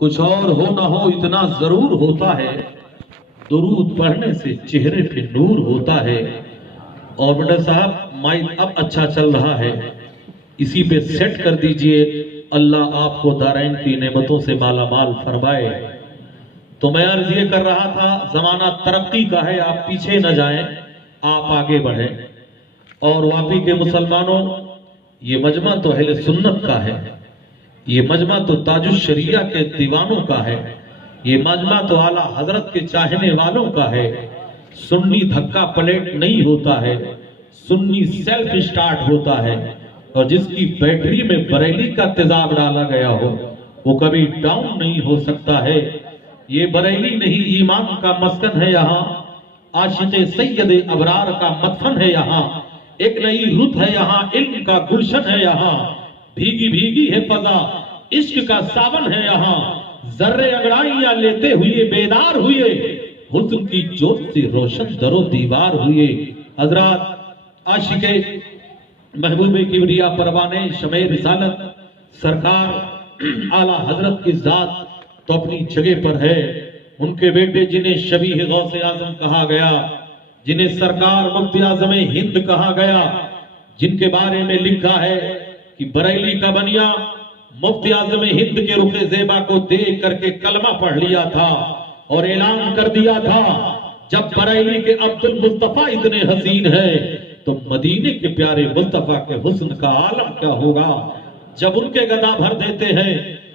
कुछ और हो ना हो इतना जरूर होता है, दुरूद पढ़ने से चेहरे पे नूर होता है। और बड़ा साहब माइक अब अच्छा चल रहा है, इसी पे सेट कर दीजिए। अल्लाह आपको दारैन की नेमतों से माला माल फरमाए। तो मैं अर्ज ये कर रहा था, जमाना तरक्की का है, आप पीछे न जाएं, आप आगे बढ़ें। और वापी के मुसलमानों, ये मजमा तो अहले सुन्नत का है, ये मजमा तो ताजुश शरिया के दीवानों का है, ये मजमा तो आला हजरत के चाहने वालों का है। सुन्नी धक्का पलट नहीं होता है, सुन्नी सेल्फ स्टार्ट होता है। और जिसकी बैटरी में बरेली का तेजाब डाला गया हो वो कभी डाउन नहीं हो सकता है। ये बरेली नहीं, ईमान का मस्कन है यहाँ, आशिक़े सैयदे अबरार का मदफन है यहाँ। एक नई रुत है यहाँ, इल्म का गुलशन है यहाँ, भीगी भीगी है फजा, इश्क का सावन है यहाँ। जर्रे अंगड़ाइयां लेते हुए बेदार हुए, हुस्न की जोत से रोशन दरो दीवार हुए। हजरात, आशिक़े महबूबे किबरिया परवाने शमे रिसालत सरकार आला हजरत की जात तो अपनी जगह पर है। उनके बेटे जिन्हें शबीह गौसे आजम कहा गया, जिन्हें सरकार मुफ्ती आजम हिंद कहा गया, जिनके बारे में लिखा है कि बरेली का बनिया मुफ्ती आजम हिंद के रुखे ज़ेबा को देख करके कलमा पढ़ लिया था और ऐलान कर दिया था, जब बरेली के अब्दुल मुस्तफा इतने हसीन है तो मदीने के प्यारे मुस्तफा के हुस्न का आलम क्या होगा। जब उनके गदा भर देते हैं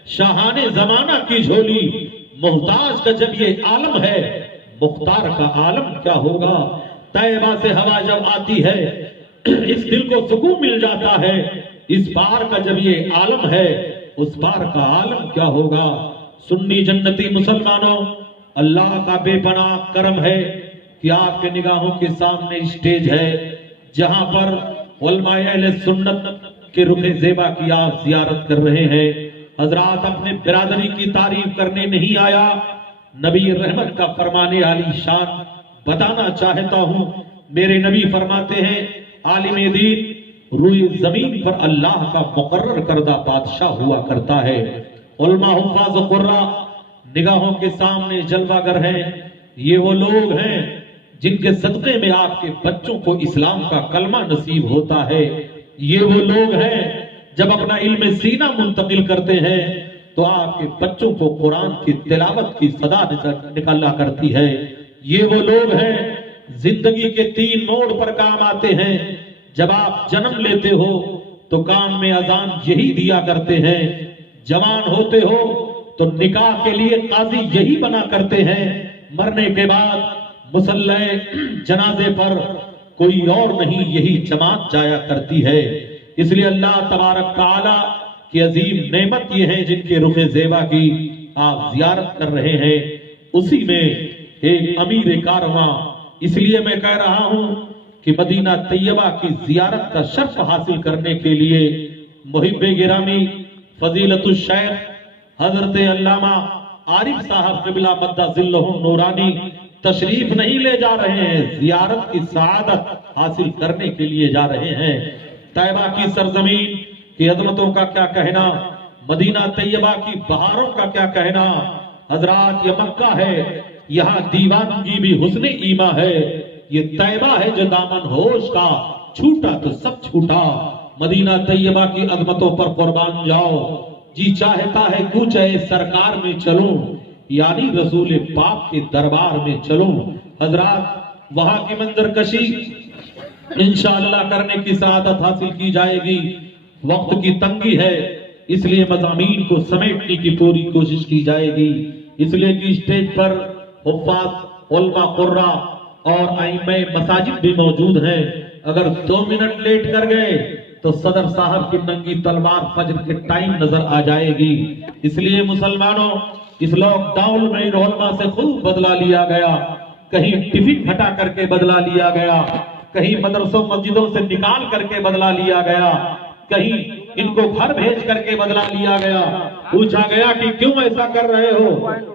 शाहाने जमाना की झोली, मोहताज का जब ये आलम है, मुख्तार का आलम क्या होगा। तैयबा से हवा जब आती है इस दिल को सुकून मिल जाता है, इस पार का जब ये आलम है उस पार का आलम क्या होगा। सुन्नी जन्नती मुसलमानों, अल्लाह का बेपनाह करम है कि आपके निगाहों के सामने स्टेज है जहां पर उलमाए अहले सुन्नत के रुखे ज़ेबा की आप जियारत कर रहे हैं। हजरात, अपने बिरादरी की तारीफ करने नहीं आया, नबी रहमत का फरमाने आली शान बताना चाहता हूं। मेरे नबी फरमाते हैं, आलिम दीन रूए जमीन पर अल्लाह का मुकर्रर करदा बादशाह हुआ करता है। उलमा हुफ़ाज़ कुर्रा निगाहों के सामने जलवागर हैं। ये वो लोग हैं जिनके सदक़े में आपके बच्चों को इस्लाम का कलमा नसीब होता है। ये वो लोग हैं जब अपना इल्म सीना मुंतकिल करते हैं तो आपके बच्चों को कुरान की तिलावत की सदा निकाला करती है। ये वो लोग हैं जिंदगी के 3 मोड़ पर काम आते हैं। जब आप जन्म लेते हो तो कान में अजान यही दिया करते हैं, जवान होते हो तो निकाह के लिए काजी यही बना करते हैं, मरने के बाद मुसल्ले जनाजे पर कोई और नहीं यही जमात जाया करती है। इसलिए अल्लाह तबारक तआला की अजीम नेमत ये है जिनके रुखे ज़ेबा की आप जियारत कर रहे हैं, उसी में एक अमीर कारवां। इसलिए मैं कह रहा हूं कि मदीना तैयबा की जियारत का शर्फ हासिल करने के लिए मुहिब्बे गिरामी फजीलतुल शेख हजरत अल्लामा आरिफ साहब क़िबला मद्दा-ज़िल्लुहु नूरानी तशरीफ नहीं ले जा रहे हैं, जियारत की सआदत हासिल करने के लिए जा रहे हैं। तैयबा की सरजमीन की अजमतों का क्या कहना, मदीना तैयबा की बहारों का क्या कहना। हजरात, ये मक्का है, यहाँ दीवानगी भी हुस्न ईमा है। ये तैयबा है जो दामन होश का छूटा तो सब छूटा। मदीना तैयबा की अजमतों पर कुर्बान जाओ, जी चाहता है कूचे सरकार में चलूं, यानी रसूल पाक के दरबार में चलूं। हजरात, वहां की मंजर कशी इंशाअल्लाह करने की सआदत हासिल की जाएगी। वक्त की तंगी है, इसलिए मज़ामीन को समेटने की पूरी कोशिश की जाएगी। इसलिए कि स्टेज पर हुफ़्फ़ाज़, उलमा कुर्रा और आइम्मे मसाजिद भी मौजूद हैं। अगर 2 मिनट लेट कर गए तो सदर साहब की नंगी तलवार फजर के टाइम नजर आ जाएगी। इसलिए मुसलमानों, इस लॉकडाउन में इन उलमा से खूब बदला लिया गया। कहीं टिफिन हटा करके बदला लिया गया, कहीं मदरसों मस्जिदों से निकाल करके बदला लिया गया, कहीं इनको घर भेज करके बदला लिया गया। पूछा गया कि क्यों ऐसा कर रहे हो,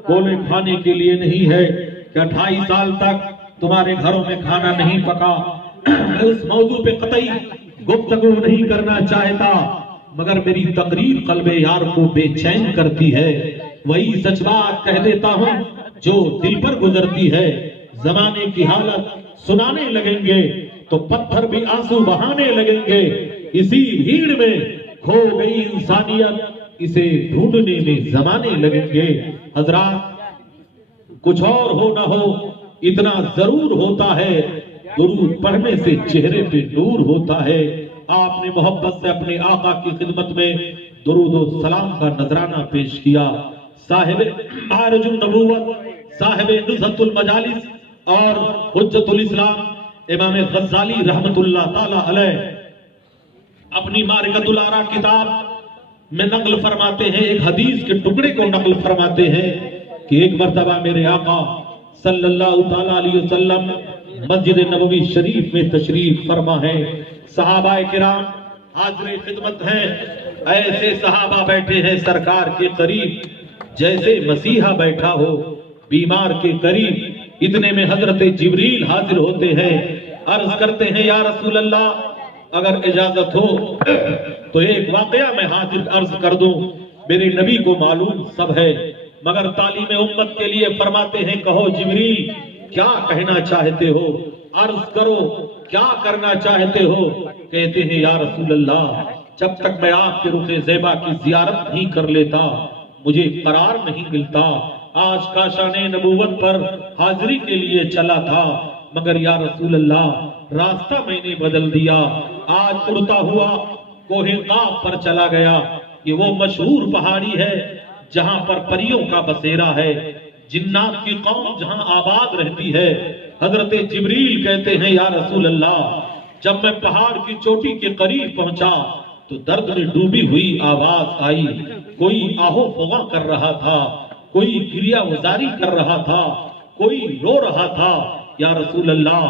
बोले खाने के लिए नहीं है। क्या 2.5 साल तक तुम्हारे घरों में खाना नहीं पका? उस मौजू पे कतई गुफ्तगू नहीं करना चाहता, मगर मेरी तकरीर कल्बे यार को बेचैन करती है। वही सच बात कह देता हूं जो दिल पर गुजरती है। जमाने की हालत सुनाने लगेंगे तो पत्थर भी आंसू बहाने लगेंगे। इसी भीड़ में खो गई इंसानियत, इसे ढूंढने में जमाने लगेंगे। हजरात, कुछ और हो न हो, इतना जरूर होता है, दुरूद पढ़ने से चेहरे पे नूर होता है। आपने मोहब्बत से अपने आका की खिदमत में दुरूद और सलाम का नजराना पेश किया। साहिब मारजुन नबूवत, साहिब नुज़हतुल मजालिस और हुज्जतुल इस्लाम इमाम गज़्ज़ाली रहमतुल्लाह ताला अलैह अपनी मारिकतुल आरा किताब में नकल फरमाते हैं, एक हदीस के टुकड़े को नकल फरमाते हैं कि एक मर्तबा मेरे आका सल्लल्लाहु ताला अलैहि वसल्लम मस्जिद नबवी शरीफ में तशरीफ फरमा है। सहाबाए किराम हाज़िर खिदमत हैं। ऐसे सहाबा बैठे हैं सरकार के करीब जैसे मसीहा बैठा हो, बीमार के करीब। इतने में हजरत जिब्रील हाजिर होते हैं, अर्ज करते हैं या रसूल अल्लाह, अगर इजाजत हो तो एक वाकया मैं हाजिर अर्ज कर दूं। मेरे नबी को मालूम सब है, मगर तालीम उम्मत के लिए फरमाते हैं, कहो जिब्रील क्या कहना चाहते हो, अर्ज करो क्या करना चाहते हो। कहते हैं या रसूल अल्लाह, जब तक मैं आपके रुखे ज़ेबा की जियारत नहीं कर लेता मुझे करार नहीं मिलता। आज काशाने नबूवत पर हाजिरी के लिए चला था, मगर या रसूल अल्लाह रास्ता मैंने बदल दिया। आज उड़ता हुआ कोहे काफ पर चला गया। ये वो मशहूर पहाड़ी है जहां पर परियों का बसेरा है, जिन्नात की कौम जहां आबाद रहती है। हजरत जिब्रील कहते हैं या रसूल अल्लाह, जब मैं पहाड़ की चोटी के करीब पहुंचा तो दर्द में डूबी हुई आवाज आई। कोई आहो फगा कर रहा था, कोई क्रिया गुजारी कर रहा था, कोई रो रहा था। या रसूल अल्लाह,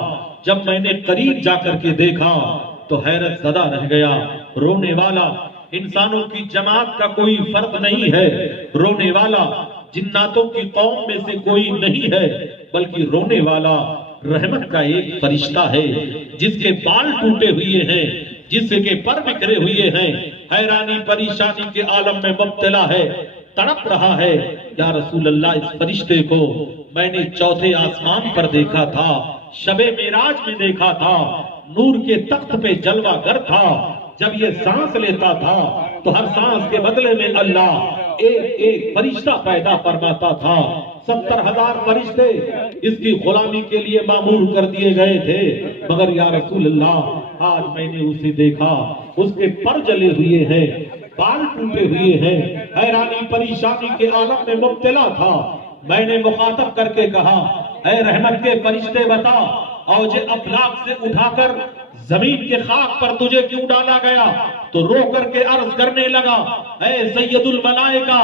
जब मैंने करीब जाकर के देखा तो हैरत ज़दा रह गया। रोने वाला इंसानों की जमात का कोई फर्क नहीं है, रोने वाला जिन्नातों की कौम में से कोई नहीं है, बल्कि रोने वाला रहमत का एक फरिश्ता है, जिसके बाल टूटे हुए हैं, जिसके पर बिखरे हुए हैं, हैरानी परेशानी के आलम में मुब्तला है, तड़प रहा है। या रसूल अल्लाह, इस फरिश्ते को मैंने चौथे आसमान पर देखा था, शबे मेराज में देखा था, नूर के तख्त पे जलवा गर था। जब ये सांस लेता था तो हर सांस के बदले में अल्लाह एक एक फरिश्ता पैदा फरमाता था। 70,000 फरिश्ते इसकी गुलामी के लिए मामूर कर दिए गए थे, मगर या रसूल अल्लाह, आज मैंने उसे देखा, उसके पर जले हुए हैं, बाल टूटे हुए हैं, हैरानी परेशानी के आलम में मुब्तला था। मैंने मुखातब करके कहा, ऐ रहमत के फरिश्ते बता, औजे अफलाक से उठाकर जमीन के खाक पर तुझे क्यों डाला गया? तो रो करके अर्ज करने लगा, ऐ सैयदुल मलाइका,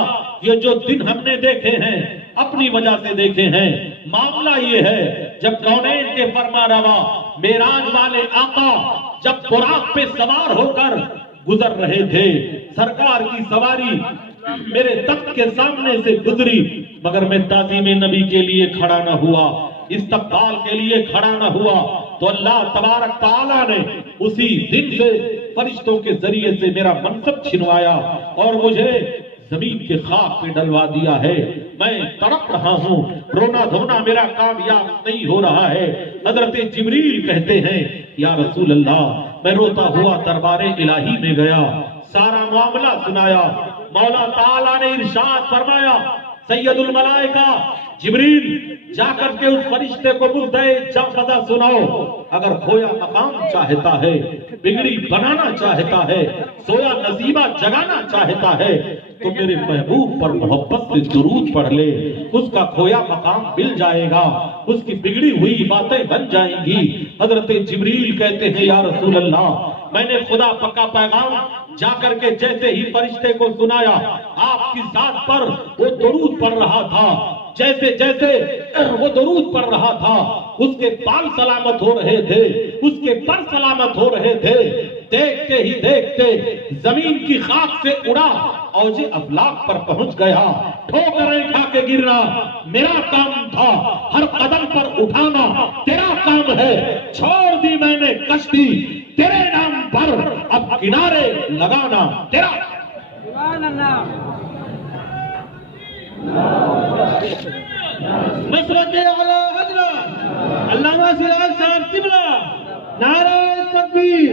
ये जो दिन हमने देखे हैं अपनी वजह से देखे हैं। मामला ये है, जब कौनैन के फरमारवा मेराज वाले आका जब बुराक पे सवार होकर गुजर रहे थे, सरकार की सवारी मेरे तख्त के सामने से गुजरी, मगर मैं ताज़ीम नबी के लिए खड़ा न हुआ, इस्तक़बाल के लिए खड़ा न हुआ। तो अल्लाह तबारक तआला ने उसी दिन से फरिश्तों के जरिए से मेरा मनसब छिनवाया और मुझे जमीन के खाक पे डलवा दिया है। मैं तड़प रहा हूँ, रोना धोना मेरा कामयाब नहीं हो रहा है। हजरत जिब्रील कहते हैं, या रसूल अल्लाह, मैं रोता हुआ दरबारे इलाही में गया, सारा मामला सुनाया। मौला ताला ने इरशाद फरमाया, सैयदुल मलाइका जिब्रील, जाकर के उस फरिश्ते को मुद्दे जाफदा सुनाओ। अगर खोया मकाम चाहता है, बिगड़ी बनाना चाहता है, सोया नसीबा जगाना चाहता है, तो मेरे महबूब पर मोहब्बत से दुरूद पढ़ ले, उसका खोया मकाम मिल जाएगा, उसकी बिगड़ी हुई बातें बन जाएंगी। हजरत जिब्रील कहते हैं, या रसूल अल्लाह, मैंने खुदा पक्का पैगाम जाकर के जैसे ही फरिश्ते को सुनाया, आपकी जात पर वो दुरूद पढ़ रहा था। जैसे जैसे वो दुरूद पढ़ रहा था, उसके बाल सलामत हो रहे थे, उसके पर सलामत हो रहे थे। देखते ही देखते जमीन की खाक से उड़ा, औजे अफलाक पर पहुंच गया। ठोकरें खा के गिरना मेरा काम था, हर कदम पर उठाना तेरा काम है। छोड़ दी मैंने कश्ती तेरे नाम पर, अब किनारे लगाना तेरा। مسلک اعلی حضرت علامہ سراج صاحب قبلہ، نعرہ تکبیر،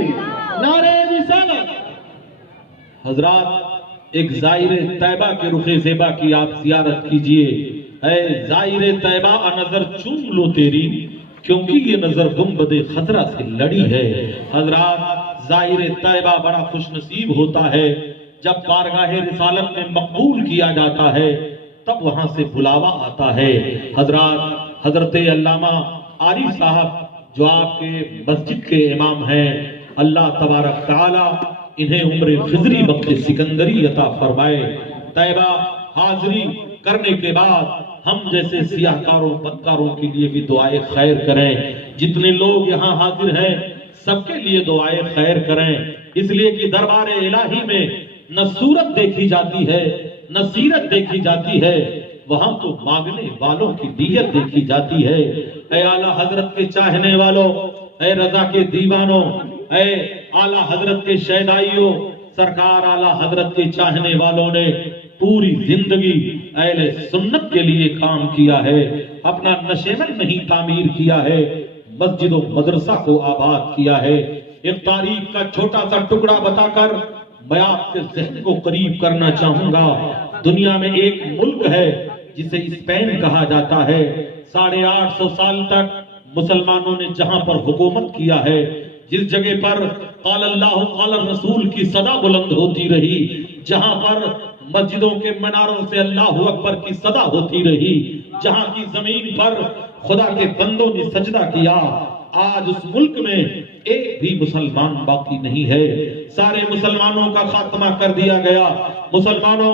نعرہ رسالت۔ حضرات ایک زائر طیبہ کے رخ زیبا کی آپ زیارت کیجئے۔ اے زائر طیبہ نظر چوم لو تیری، کیونکہ یہ نظر گنبد خضرا سے لڑی ہے۔ حضرات زائر طیبہ بڑا خوش نصیب ہوتا ہے جب بارگاہ رسالت میں مقبول کیا جاتا ہے، تب وہاں سے بلاوا آتا ہے۔ حضرات حضرت علامہ عارف صاحب جو آپ کے مسجد کے امام ہیں، اللہ تبارک تعالی انہیں عمر خضری وقت سکندری عطا فرمائے۔ طیبہ حاضری کرنے کے بعد ہم جیسے سیاہ کاروں بدکاروں کے لیے بھی دعائے خیر کریں۔ جتنے لوگ یہاں حاضر ہیں سب کے لیے دعائے خیر کریں، اس لیے کہ دربار الہی میں نہ صورت دیکھی جاتی ہے نہ سیرت دیکھی جاتی ہے، وہاں تو مانگنے والوں کی نیت دیکھی جاتی ہے۔ اے اعلیٰ حضرت کے چاہنے والوں، اے رضا کے دیوانوں، اے اعلیٰ حضرت کے شیدائیوں، سرکار اعلیٰ حضرت کے چاہنے والوں نے پوری زندگی اہل سنت کے لیے کام کیا ہے، اپنا نشیمن نہیں تعمیر کیا ہے، مسجد و مدرسہ کو آباد کیا ہے۔ ایک تاریخ کا چھوٹا سا ٹکڑا بتا کر میں آپ کے ذہن کو قریب کرنا چاہوں گا۔ دنیا میں ایک ملک ہے جسے اسپین کہا جاتا ہے، 850 سال تک مسلمانوں نے جہاں پر حکومت کیا ہے، جس جگہ پر قال اللہ قال الرسول کی صدا بلند ہوتی رہی، جہاں پر مسجدوں کے مناروں سے اللہ اکبر کی صدا ہوتی رہی، جہاں کی زمین پر خدا کے بندوں نے سجدہ کیا، آج اس ملک میں ایک بھی مسلمان باقی نہیں ہے۔ سارے مسلمانوں کا خاتمہ کر دیا گیا، مسلمانوں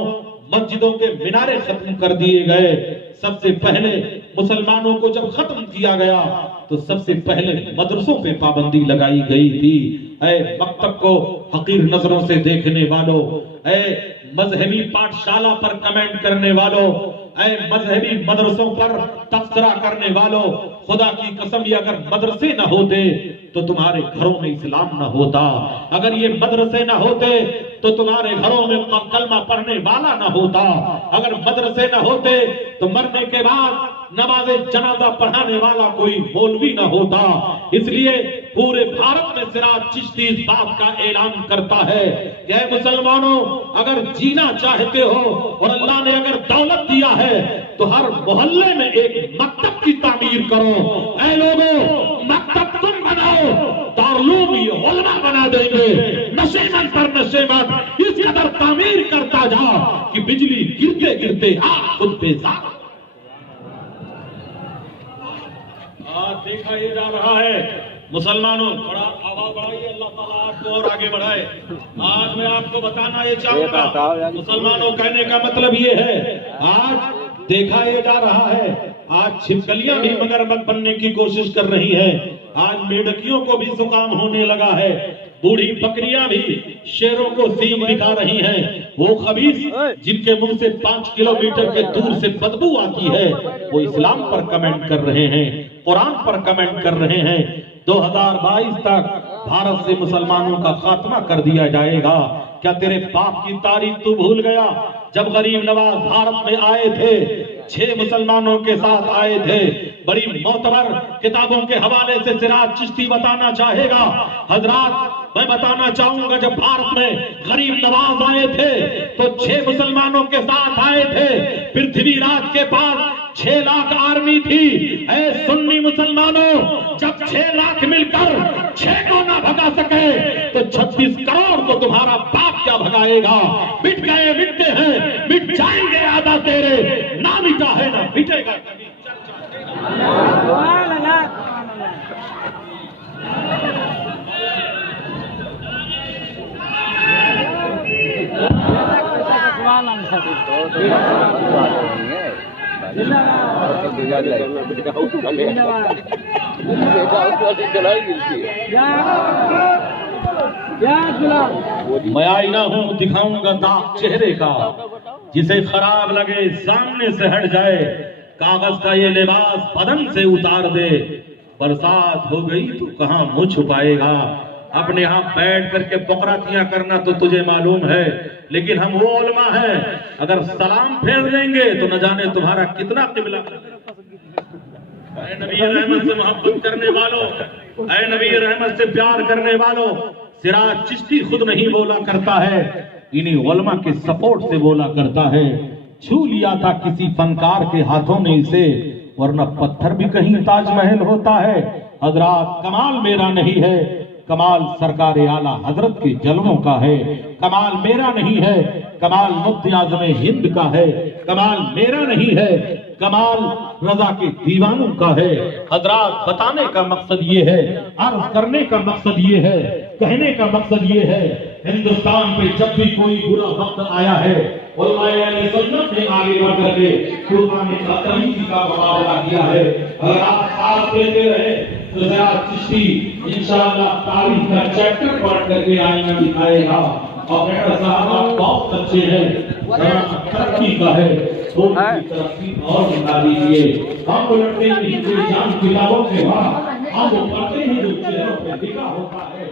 مسجدوں کے مینارے ختم کر دیے گئے۔ سب سے پہلے مسلمانوں کو جب ختم کیا گیا تو سب سے پہلے مدرسوں پہ پابندی لگائی گئی تھی۔ اے مکتب کو حقیر نظروں سے دیکھنے والوں، اے مذہبی پاٹھشالہ پر کمنٹ کرنے والوں، اے مذہبی مدرسوں پر تبصرہ کرنے والوں، خدا کی قسم یہ اگر مدرسے نہ ہوتے تو تمہارے گھروں میں اسلام نہ ہوتا، اگر یہ مدرسے نہ ہوتے تو تمہارے گھروں میں کلمہ پڑھنے والا نہ ہوتا، اگر مدرسے نہ ہوتے تو مرنے کے بعد نماز جنازہ پڑھانے والا کوئی مولوی نہ ہوتا۔ اس لیے پورے بھارت میں سراج چشتی اس بات کا اعلان کرتا ہے کہ اے مسلمانوں، اگر جینا چاہتے ہو اور اللہ نے اگر دولت دیا ہے تو ہر محلے میں ایک مکتب کی تعمیر کرو۔ اے لوگوں، مکتب تم بناؤ، دارالعلوم یہ علماء بنا دیں گے۔ نشے من پر نشے من اس قدر تعمیر کرتا جا کہ بجلی گرتے گرتے آپ خود بیزار۔ آج دیکھا یہ جا رہا ہے مسلمانوں، بڑا آواز بڑھائیے، اللہ تعالیٰ آپ کو اور آگے بڑھائے۔ آج میں آپ کو بتانا یہ چاہوں گا، مسلمانوں کہنے کا مطلب یہ ہے، آج دیکھا یہ جا رہا ہے، آج چھپکلیاں بھی مگرمچھ بننے کی کوشش کر رہی ہیں، آج میڈکیوں کو بھی زکام ہونے لگا ہے، بوڑھی بکریاں بھی شیروں کو سینگ دکھا رہی ہیں۔ وہ خبیث جن کے منہ سے 5 کلومیٹر کے دور سے بدبو آتی ہے، وہ اسلام پر کمنٹ کر رہے ہیں، قرآن پر کمنٹ کر رہے ہیں۔ 2022 تک بھارت سے مسلمانوں کا خاتمہ کر دیا جائے گا۔ کیا تیرے باپ کی تاریخ تو بھول گیا؟ جب غریب نواز بھارت میں آئے تھے 6 مسلمانوں کے ساتھ آئے تھے۔ بڑی معتبر کتابوں کے حوالے سے سراج چشتی بتانا چاہے گا۔ حضرات میں بتانا چاہوں گا، جب بھارت میں غریب نواز آئے تھے تو 6 مسلمانوں کے ساتھ آئے تھے۔ پرتھوی راج کے پاس 6 لاکھ آرمی تھی۔ اے سنی مسلمانوں، جب 6 لاکھ مل کر 6 کو نہ بھگا سکے تو 36 کروڑ کو تمہارا باپ کیا بھگائے گا؟ مٹ گئے مٹتے ہیں، مٹ جائیں گے آدھا تیرے، نہ مٹا ہے نہ مٹے گا کبھی۔ میں آئینہ ہوں، دکھاؤں گا داغ چہرے کا، جسے خراب لگے سامنے سے ہٹ جائے، کاغذ کا یہ لباس بدن سے اتار دے، برسات ہو گئی تو کہاں منہ چھپائے گا؟ अपने यहाँ बैठ करके बकरातियां करना तो तुझे मालूम है, लेकिन हम वो उलमा हैं, अगर सलाम फेर देंगे तो न जाने तुम्हारा कितना किबला। ऐ नबी रहमत से मोहब्बत करने वालों, ऐ नबी रहमत से प्यार करने वालों, सिराज चिश्ती खुद नहीं बोला करता है, इन्हीं उलमा के सपोर्ट से बोला करता है। छू लिया था किसी फनकार के हाथों ने इसे, वरना पत्थर भी कहीं ताजमहल होता है। हजरात, कमाल मेरा नहीं है, कमाल सरकार आला हजरत के जलवों का है। कमाल मेरा नहीं है, कमाल मुफ्ती आज़म हिंद का है। कमाल मेरा नहीं है, कमाल रजा के दीवानों का है। हजरात, बताने का मकसद ये है, अर्ज करने का मकसद ये है, कहने का मकसद ये है, हिंदुस्तान पे जब भी कोई बुरा वक्त आया है, उलमाए अहले सुन्नत ने आगे बढ़ करके कुर्बानी का मुकाबला किया है। अगर आप साथ देते रहे तो जरा चिश्ती इंशाअल्लाह तारीख का चैप्टर पढ़ करके आईना दिखाएगा। और मेरा साहब आप बहुत अच्छे हैं, तरक्की का है, थोड़ी सी तरक्की और बता दीजिए। हम उलटते नहीं, जान किताबों के बाद हम पढ़ते हैं जो चेहरों पे लिखा होता है।